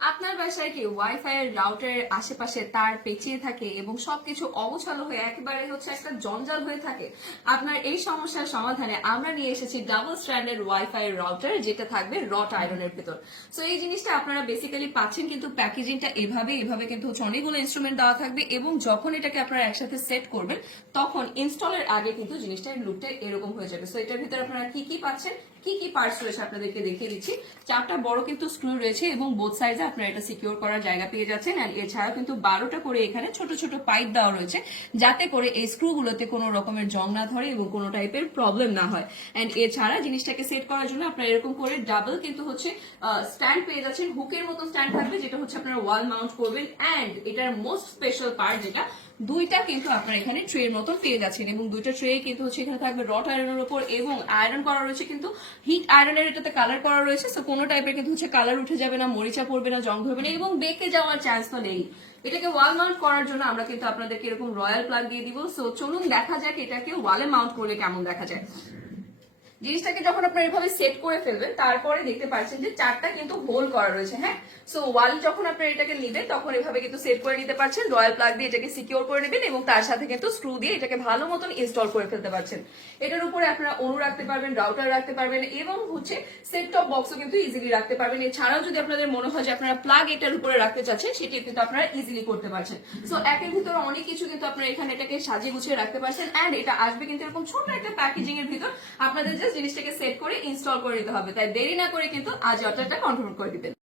আপনার বাসায় কি ওয়াইফাই এর রাউটারের আশেপাশে তার পেঁচিয়ে থাকে এবং সবকিছু অগোছালো হয়ে একেবারে হচ্ছে একটা জঞ্জাল হয়ে থাকে? আপনার এই সমস্যার সমাধানে আমরা নিয়ে এসেছি ডাবল স্ট্যান্ডার্ড ওয়াইফাই রাউটার যেটা থাকবে রট আয়রনের ভেতর। সো এই জিনিসটা আপনারা বেসিক্যালি পাচ্ছেন কিন্তু প্যাকেজিংটা এভাবে এভাবে কিন্তু হচ্ছে অনেকগুলো ইনস্ট্রুমেন্ট দেওয়া থাকবে এবং যখন এটাকে আপনারা একসাথে সেট করবেন, তখন ইনস্টলের আগে কিন্তু জিনিসটার লুকটা এরকম হয়ে যাবে। সো এটার ভিতরে আপনারা কি কি পাচ্ছেন, কি কি পার্টস রয়েছে আপনাদেরকে দেখিয়ে দিচ্ছি। চারটা বড় কিন্তু স্ক্রু রয়েছে এবং বোথ সাইডে আপনারা এটা সিকিউর করার জায়গা পেয়ে যাচ্ছেন। এছাড়াও কিন্তু বারোটা করে এখানে ছোট ছোট পাইপ দেওয়া রয়েছে, যাতে করে এই স্ক্রুগুলোতে কোনো রকমের জং না ধরে এবং কোনো টাইপের প্রবলেম না হয়। এন্ড এছাড়া জিনিসটাকে সেট করার জন্য আপনারা এরকম করে ডাবল কিন্তু হচ্ছে স্ট্যান্ড পেয়ে যাচ্ছেন। হুকের মতো স্ট্যান্ড থাকবে, যেটা হচ্ছে আপনারা ওয়াল মাউন্ট করবেন। এন্ড এটার মোস্ট স্পেশাল পার্ট যেটা, দুইটা কিন্তু আপনারা এখানে ট্রের মতো পেয়ে যাচ্ছেন। এবং দুইটা ট্রে কিন্তু হচ্ছে এখানে থাকবে রট আয়রনের উপর এবং আয়রন করা রয়েছে কিন্তু হিট আয়রনের এটাতে কালার করা রয়েছে। সো কোনো টাইপের কিন্তু হচ্ছে কালার উঠে যাবে না, মরিচা পড়বে না জং ধরবে না এবং বেঁকে যাওয়ার চান্স তো নেই। এটাকে ওয়াল মাউন্ট করার জন্য আমরা কিন্তু আপনাদেরকে এরকম রয়্যাল প্লাগ দিয়ে দিব। সো চলুন দেখা যাক এটাকে ওয়ালে মাউন্ট করলে কেমন দেখা যায়। জিনিসটাকে যখন আপনারা এভাবে সেট করে ফেলবেন, তারপরে দেখতে পাচ্ছেন যে চারটা কিন্তু হোল করা রয়েছে হ্যাঁ? সো ওয়াল যখন আপনারা এটাকে নিবেন, তখন এভাবে কিন্তু সেট করে নিতে পারছেন রয়্যাল প্লাগ দিয়ে এটাকে সিকিউর করে নেবেন এবং তার সাথে কিন্তু স্ক্রু দিয়ে এটাকে ভালো মতন ইনস্টল করে ফেলতে পারছেন। এটার উপরে আপনারা অনু রাখতে পারবেন রাউটার রাখতে পারবেন এবং হচ্ছে সেট টপ বক্সও কিন্তু ইজিলি রাখতে পারবেন। এছাড়াও যদি আপনাদের মনে হয় যে আপনারা প্লাগ এটার উপরে রাখতে চাচ্ছেন সেটি কিন্তু আপনারা ইজিলি করতে পারছেন। সো একের ভিতরে অনেক কিছু কিন্তু আপনারা এখানে এটাকে সাজিয়ে গুছিয়ে রাখতে পারছেন। এন্ড এটা আসবে কিন্তু এরকম ছোট একটা প্যাকেজিং এর ভিতর। আপনাদের জাস্ট জিনিসটাকে সেট করে ইনস্টল করে নিতে হবে। তাই দেরি না করে কিন্তু আজ অর্ডারটা কনফার্ম করে দিবেন।